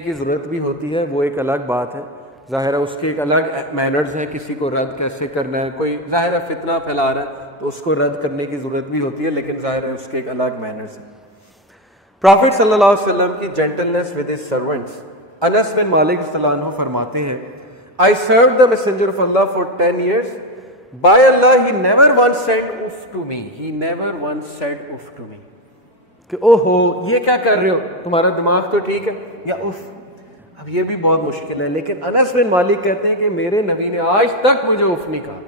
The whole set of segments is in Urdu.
کی ضرورت بھی ہوتی ہے، وہ ایک الگ بات ہے، ظاہر ہے اس کے ایک الگ مینرز ہیں، کسی کو رد کیسے کرنا ہے، کوئی ظاہر ہے فتنہ پھیلا رہا ہے تو اس کو رد کرنے کی ضرورت بھی ہوتی ہے، لیکن ظاہر ہے اس کے ایک الگ مینرز ہیں۔ پرافٹ صلی اللہ علیہ وسلم کی جینٹلنس ود his servants، انس بن مالک رضی اللہ عنہ فرماتے ہیں I served the messenger of Allah for 10 years. By Allah, he never once said uff to me. He never once said uff to me. کہ اوہو یہ کیا کر رہے ہو، تمہارا دماغ تو ٹھیک ہے، یا اف۔ اب یہ بھی بہت مشکل ہے، لیکن انس بن مالک کہتے ہیں کہ میرے نبی نے آج تک مجھے اف نہیں کہا۔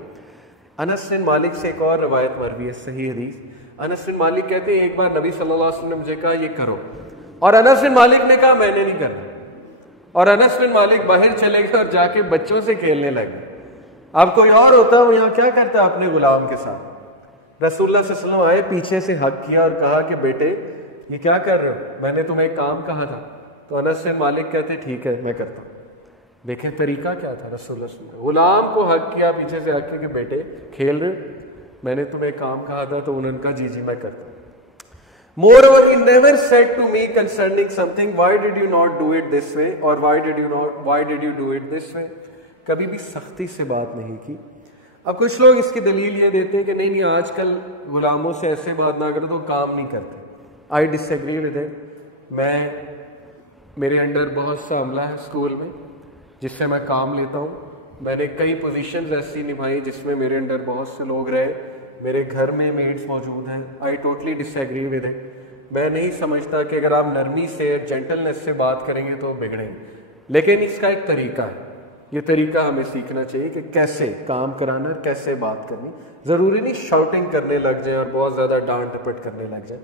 انس بن مالک سے ایک اور روایت مروی ہے، صحیح حدیث، انس بن مالک کہتے ہیں ایک بار نبی صلی اللہ علیہ وسلم نے مجھے کہا یہ کرو، اور انس بن مالک نے کہا میں نے نہیں کرنا، اور انس بن مالک باہر چلے گئے اور جا کے بچوں سے کھیلنے لگے۔ اب کوئی اور ہوتا وہ یہاں کیا کرتا اپنے غلام کے ساتھ؟ رسول اللہ صلی اللہ علیہ وسلم آئے، پیچھے سے حق کیا اور کہا کہ بیٹے یہ کیا کر رہے ہو، میں نے تمہیں ایک کام کہا تھا۔ تو انس بن مالک کہتے ٹھیک ہے میں کرتا ہوں۔ دیکھیں طریقہ کیا تھا رسول اللہ صلی اللہ علیہ وسلم، غلام کو حق کیا، پیچھے سے حق کیا کہ بیٹے کھیل رہے، میں نے تمہیں ایک کام کہا تھا، تو انہوں نے کہا جی جی میں کرتا ہوں۔ Moreover, he never said to me concerning something, why did you not do it this way, or why did you do it this way؟ کبھی بھی سختی سے بات نہیں کی۔ اب کچھ لوگ اس کی دلیل یہ دیتے ہیں کہ نہیں آج کل غلاموں سے ایسے بات نہ کرو تو کام نہیں کرتے۔ I disagree with it۔ میرے انڈر بہت سا عملہ ہے اسکول میں جس سے میں کام لیتا ہوں، میں نے کئی پوزیشنز ایسی نبھائی جس میں میرے انڈر بہت سے لوگ رہے، میرے گھر میں میڈس موجود ہیں۔ I totally disagree with it۔ میں نہیں سمجھتا کہ اگر آپ نرمی سے جینٹلنس سے بات کریں گے تو بگڑیں گے، لیکن اس کا ایک طریقہ ہے، یہ طریقہ ہمیں سیکھنا چاہیے کہ کیسے کام کرانا، کیسے بات کرنی۔ ضروری نہیں شاؤٹنگ کرنے لگ جائیں اور بہت زیادہ ڈانٹ ڈپٹ کرنے لگ جائیں۔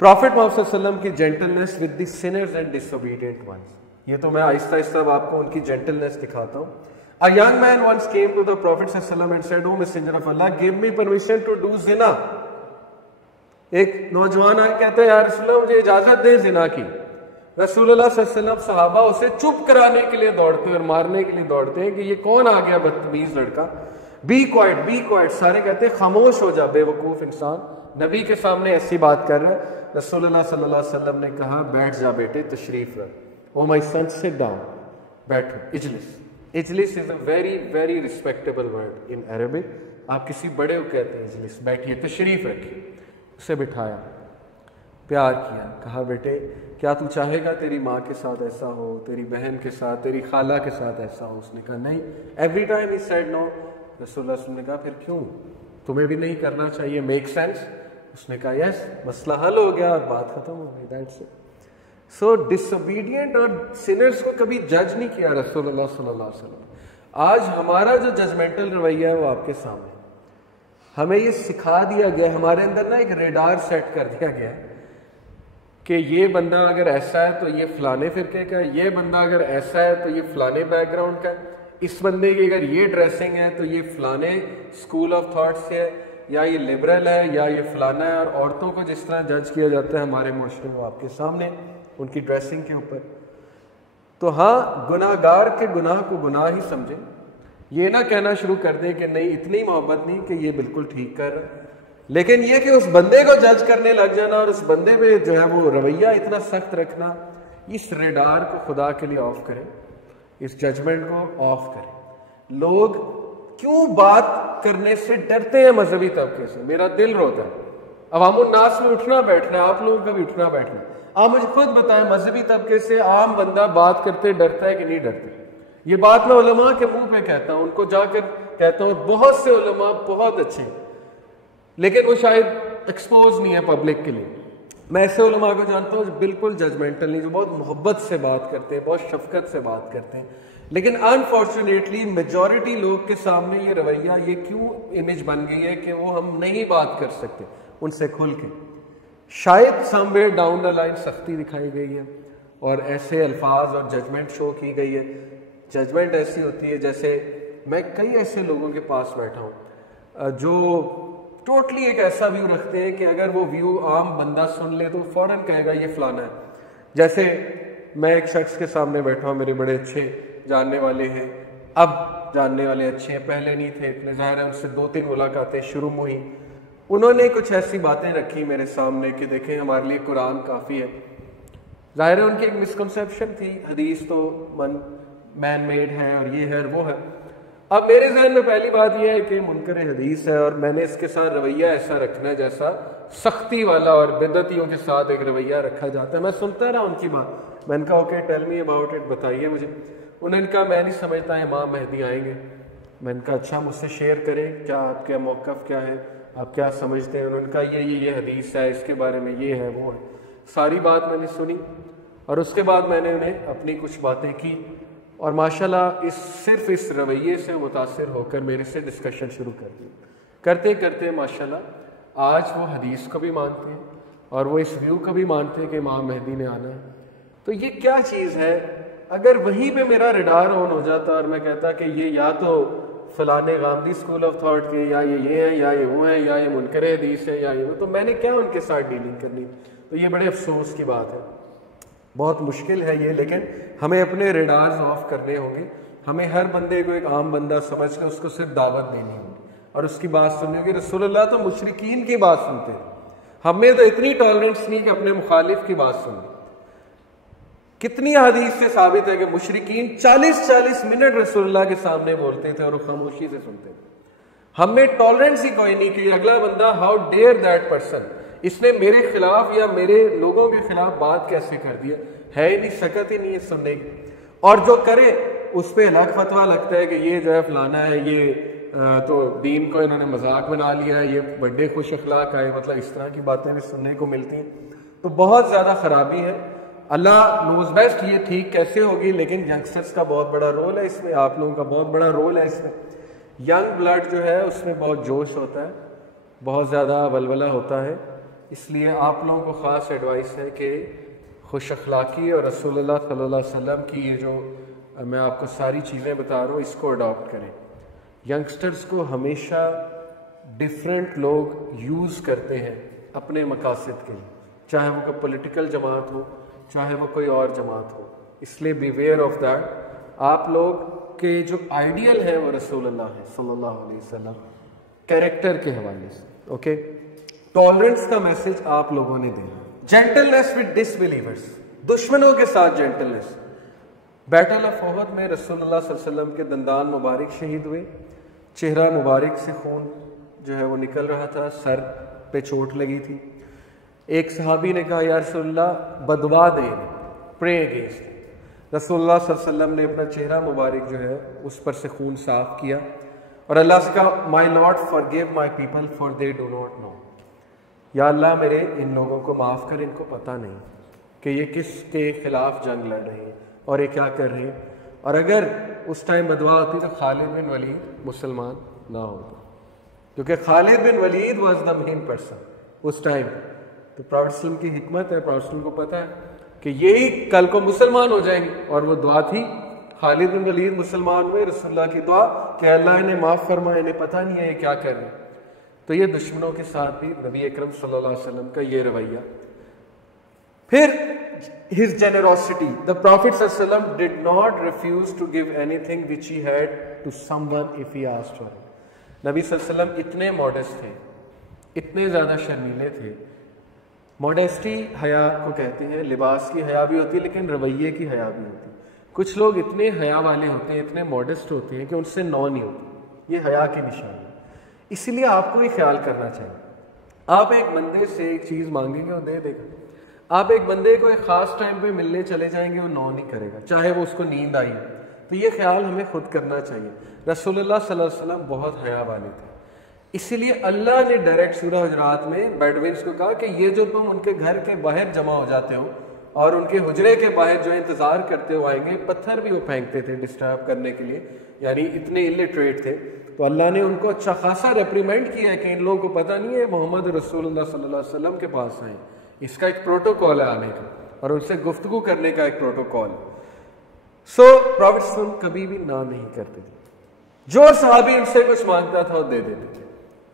پرافٹ محمد صلی اللہ علیہ وسلم کی gentleness with the sinners and disobedient ones, یہ تو میں آہستہ آہستہ آپ کو ان کی جینٹلنس دکھاتا ہوں۔ A young man once came to the Prophet صلی اللہ علیہ وسلم and said, "O Messenger of Allah, give me permission to do zina." ایک نوجوان آئے کہتے ہیں یا رسول اللہ مجھے اجازت دیں زنا کی۔ رسول اللہ صلی اللہ علیہ وسلم صحابہ اسے چپ کرانے کے لیے دوڑتے ہیں اور مارنے کے لیے دوڑتے ہیں کہ یہ کون آ گیا بدتمیز لڑکا، بی کوائٹ بی کوائٹ، سارے کہتے ہیں خاموش ہو جا بے وقوف انسان، نبی کے سامنے ایسی بات کر رہا ہے۔ رسول اللہ صلی اللہ علیہ وسلم نے کہا بیٹھ جا بیٹے، تشریف رکھ، او مائی سن سٹ ڈاؤن، بیٹھو، اجلس۔ اجلس is a very very respectable word in Arabic, آپ کسی بڑے کو کہتے ہیں اجلس، بیٹھیے، تشریف رکھیے۔ اسے بٹھایا، پیار کیا، کہا بیٹے کیا تو چاہے گا تیری ماں کے ساتھ ایسا ہو، تیری بہن کے ساتھ، تیری خالہ کے ساتھ ایسا ہو؟ اس نے کہا نہیں۔ Every time he said no. رسول اللہ صلی اللہ علیہ وسلم نے کہا پھر کیوں، تمہیں بھی نہیں کرنا چاہیے، میک سینس؟ اس نے کہا یس، مسئلہ حل ہو گیا اور بات ختم ہو گئی، that's it. So disobedient اور سنرز کو کبھی جج نہیں کیا رسول اللہ صلی اللہ علیہ وسلم۔ آج ہمارا جو ججمنٹل رویہ ہے وہ آپ کے سامنے، ہمیں یہ سکھا دیا گیا، ہمارے اندر نا ایک ریڈار سیٹ کر دیا گیا ہے کہ یہ بندہ اگر ایسا ہے تو یہ فلانے فرقے کا ہے، یہ بندہ اگر ایسا ہے تو یہ فلانے بیک گراؤنڈ کا ہے، اس بندے کی اگر یہ ڈریسنگ ہے تو یہ فلانے اسکول آف تھاٹ سے ہے، یا یہ لبرل ہے، یا یہ فلانا ہے۔ اور عورتوں کو جس طرح جج کیا جاتا ہے ہمارے معاشرے میں آپ کے سامنے ان کی ڈریسنگ کے اوپر۔ تو ہاں گناہ گار کے گناہ کو گناہ ہی سمجھیں، یہ نہ کہنا شروع کر دیں کہ نہیں اتنی محبت نہیں کہ یہ بالکل ٹھیک کر رہا ہے، لیکن یہ کہ اس بندے کو جج کرنے لگ جانا اور اس بندے پہ جو ہے وہ رویہ اتنا سخت رکھنا، اس ریڈار کو خدا کے لیے آف کریں، اس ججمنٹ کو آف کریں۔ لوگ کیوں بات کرنے سے ڈرتے ہیں مذہبی طبقے سے؟ میرا دل روتا ہے۔ عوام الناس میں اٹھنا بیٹھنا ہے، آپ لوگوں کا بھی اٹھنا بیٹھنا ہے۔ آپ مجھے خود بتائیں مذہبی طبقے سے عام بندہ بات کرتے ڈرتا ہے کہ نہیں ڈرتا؟ یہ بات میں علماء کے منہ پہ کہتا ہوں، ان کو جا کر کہتا ہوں، بہت سے علماء بہت اچھے ہیں لیکن وہ شاید ایکسپوز نہیں ہے پبلک کے لیے۔ میں ایسے علماء کو جانتا ہوں جو بالکل ججمنٹل نہیں، جو بہت محبت سے بات کرتے ہیں، بہت شفقت سے بات کرتے ہیں، لیکن انفارچونیٹلی میجورٹی لوگ کے سامنے یہ رویہ، یہ کیوں امیج بن گئی ہے کہ وہ ہم نہیں بات کر سکتے ان سے کھل کے۔ شاید سم ویئر ڈاؤن دا لائن سختی دکھائی گئی ہے اور ایسے الفاظ اور ججمنٹ شو کی گئی ہے۔ ججمنٹ ایسی ہوتی ہے جیسے میں کئی ایسے لوگوں کے پاس بیٹھا ہوں جو ٹوٹلی ایک ایسا ویو رکھتے ہیں کہ اگر وہ ویو عام بندہ سن لے تو فوراً کہے گا یہ فلانا ہے۔ جیسے میں ایک شخص کے سامنے بیٹھا ہوں، میرے بڑے اچھے جاننے والے ہیں، اب جاننے والے اچھے ہیں، پہلے نہیں تھے اتنے، ظاہر ہے ان سے 2-3 ملاقاتیں شروع میں ہوئی۔ انہوں نے کچھ ایسی باتیں رکھی میرے سامنے کہ دیکھیں ہمارے لیے قرآن کافی ہے، ظاہر ہے ان کی ایک مسکنسیپشن تھی، حدیث تو مین میڈ ہے اور یہ ہے اور وہ ہے. اب میرے ذہن میں پہلی بات یہ ہے کہ منکر حدیث ہے اور میں نے اس کے ساتھ رویہ ایسا رکھنا ہے جیسا سختی والا اور بدعتیوں کے ساتھ ایک رویہ رکھا جاتا ہے. میں سنتا رہا ان کی بات، میں نے کہا okay tell me about it, بتائیے مجھے. انہوں نے کہا میں نہیں سمجھتا امام مہدی آئیں گے. میں نے کہا اچھا مجھ سے شیئر کریں، کیا آپ کا موقف کیا ہے، آپ کیا سمجھتے ہیں. انہوں نے کہا یہ حدیث ہے، اس کے بارے میں یہ ہے وہ ہے. ساری بات میں نے سنی اور اس کے بعد میں نے انہیں اپنی کچھ باتیں کی اور ماشاءاللہ صرف اس رویے سے متاثر ہو کر میرے سے ڈسکشن شروع کر دی. کرتے کرتے ماشاءاللہ آج وہ حدیث کو بھی مانتے ہیں اور وہ اس ویو کو بھی مانتے ہیں کہ امام مہدی نے آنا ہے. تو یہ کیا چیز ہے؟ اگر وہیں پہ میرا ریڈار آن ہو جاتا اور میں کہتا کہ یہ یا تو فلانے غامدی اسکول آف تھاٹ کے، یا یہ ہیں، یا یہ وہ ہیں، یا یہ منکر حدیث ہے، یا یہ وہ، تو میں نے کیا ان کے ساتھ ڈیلنگ کرنی؟ تو یہ بڑے افسوس کی بات ہے، بہت مشکل ہے یہ. لیکن ہمیں اپنے ریڈارز آف کرنے ہوں گے. ہمیں ہر بندے کو ایک عام بندہ سمجھ کر اس کو صرف دعوت دینی ہوگی اور اس کی بات سننی ہوگی. رسول اللہ تو مشرکین کی بات سنتے ہیں، ہمیں تو اتنی ٹالرنس نہیں کہ اپنے مخالف کی بات سنیں. کتنی حدیث سے ثابت ہے کہ مشرکین 40 منٹ رسول اللہ کے سامنے بولتے تھے اور وہ خاموشی سے سنتے تھے. ہم میں ٹالرنس ہی کوئی نہیں کہ اگلا بندہ ہاؤ ڈیئر دیٹ پرسن، اس نے میرے خلاف یا میرے لوگوں کے خلاف بات کیسے کر دیا. ہے ہی نہیں، سکت ہی نہیں ہے سننے کی. اور جو کرے اس پہ الگ فتویٰ لگتا ہے کہ یہ جو ہے فلانا ہے، یہ تو دین کو انہوں نے مذاق بنا لیا ہے، یہ بڑے خوش اخلاق آئے، مطلب اس طرح کی باتیں بھی سننے کو ملتی ہیں. تو بہت زیادہ خرابی ہے. اللہ نوز بیسٹ یہ ٹھیک کیسے ہوگی، لیکن ینگسٹرز کا بہت بڑا رول ہے اس میں، آپ لوگوں کا بہت بڑا رول ہے اس میں. ینگ بلڈ جو ہے اس میں بہت جوش ہوتا ہے، بہت زیادہ ولولہ ہوتا ہے. اس لیے آپ لوگوں کو خاص ایڈوائس ہے کہ خوش اخلاقی اور رسول اللہ صلی اللہ علیہ وسلم کی یہ جو میں آپ کو ساری چیزیں بتا رہا ہوں اس کو اڈاپٹ کریں. ینگسٹرز کو ہمیشہ ڈیفرنٹ لوگ یوز کرتے ہیں اپنے مقاصد کے لیے، چاہے وہ کوئی پولیٹیکل جماعت ہو، چاہے وہ کوئی اور جماعت ہو. اس لیے بی ویئر آف دیٹ. آپ لوگ کے جو آئیڈیل ہے وہ رسول اللہ ہے صلی اللہ علیہ وسلم، کیریکٹر کے حوالے سے. اوکے، ٹالرنس کا میسج آپ لوگوں نے دینا. جینٹلنس ود ڈس بلیورز، دشمنوں کے ساتھ جینٹلنس. بیٹل آف احد میں رسول اللہ صلی اللہ علیہ وسلم کے دندان مبارک شہید ہوئے، چہرہ مبارک سے خون جو ہے وہ نکل رہا تھا، سر پہ چوٹ لگی تھی. ایک صحابی نے کہا یا رسول اللہ بدوا دیں، پرے اگینسٹ. رسول اللہ صلی اللہ علیہ وسلم نے اپنا چہرہ مبارک جو ہے اس پر سے خون صاف کیا اور اللہ سے کہا my lord forgive my people for they do not know. یا اللہ میرے ان لوگوں کو معاف کر، ان کو پتہ نہیں کہ یہ کس کے خلاف جنگ لڑ رہے ہیں اور یہ کیا کر رہے ہیں. اور اگر اس ٹائم بدوا ہوتی تو خالد بن ولید مسلمان نہ ہوتا، کیونکہ Khalid bin Walid was the main person اس ٹائم. تو پروفیٹ وسلم کی حکمت ہے، پروفیٹ وسلم کو پتہ ہے کہ یہی کل کو مسلمان ہو جائیں گے، اور وہ دعا تھی. خالد بن ولید مسلمان ہوئے، رسول اللہ کی دعا کہ اللہ انہیں معاف فرمائے، انہیں پتہ نہیں ہے یہ کیا کر رہے ہیں. تو یہ دشمنوں کے ساتھ بھی نبی اکرم صلی اللہ علیہ وسلم کا یہ رویہ. پھر his generosity, the Prophet صلی اللہ علیہ وسلم did not refuse to give anything which he had to someone if he asked for it. نبی صلی اللہ علیہ وسلم اتنے ماڈسٹ تھے، اتنے زیادہ شرمیلے تھے. ماڈیسٹی حیا کو کہتے ہیں، لباس کی حیا بھی ہوتی ہے لیکن رویے کی حیا بھی ہوتی ہے. کچھ لوگ اتنے حیا والے ہوتے ہیں، اتنے ماڈسٹ ہوتے ہیں کہ ان سے نو نہیں ہوتی. یہ حیا کی نشانی ہے. اسی لیے آپ کو یہ خیال کرنا چاہیے. آپ ایک بندے سے ایک چیز مانگیں گے وہ دے دے گا. آپ ایک بندے کو ایک خاص ٹائم پہ ملنے چلے جائیں گے وہ نو نہیں کرے گا، چاہے وہ اس کو نیند آئی. تو یہ خیال ہمیں خود کرنا چاہیے. رسول اللہ صلی اللہ علیہ وسلم بہت حیا والے تھے. اسی لیے اللہ نے ڈائریکٹ سورہ حجرات میں بیڈوینس کو کہا کہ یہ جو تم ان کے گھر کے باہر جمع ہو جاتے ہو اور ان کے حجرے کے باہر جو انتظار کرتے ہو آئیں گے، پتھر بھی وہ پھینکتے تھے ڈسٹرب کرنے کے لیے، یعنی اتنے الٹریٹ تھے. تو اللہ نے ان کو اچھا خاصا ریپریمنڈ کیا ہے کہ ان لوگوں کو پتہ نہیں ہے محمد رسول اللہ صلی اللہ علیہ وسلم کے پاس آئیں. اس کا ایک پروٹوکول ہے آنے کا اور ان سے گفتگو کرنے کا ایک پروٹوکول. سو پروفیٹ صلی اللہ علیہ وسلم کبھی بھی نہ نہیں کرتے تھے. جو صحابی ان سے کچھ مانگتا تھا وہ دے دیتے تھے.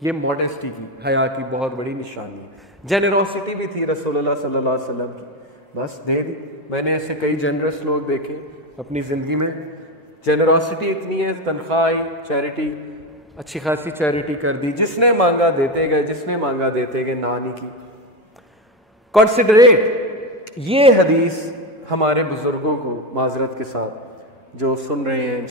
یہ ماڈسٹی کی، حیا کی بہت بڑی نشانی ہے. جنروسٹی بھی تھی رسول اللہ صلی اللہ علیہ وسلم کی، بس دے دی. میں نے ایسے کئی جنرس لوگ دیکھے اپنی زندگی میں. جنروسٹی اتنی ہے، تنخواہ آئی، چیریٹی، اچھی خاصی چیریٹی کر دی. جس نے مانگا دیتے گئے، جس نے مانگا دیتے گئے، نہ نہیں کی. کنسیڈریٹ، یہ حدیث ہمارے بزرگوں کو معذرت کے ساتھ جو سن رہے ہیں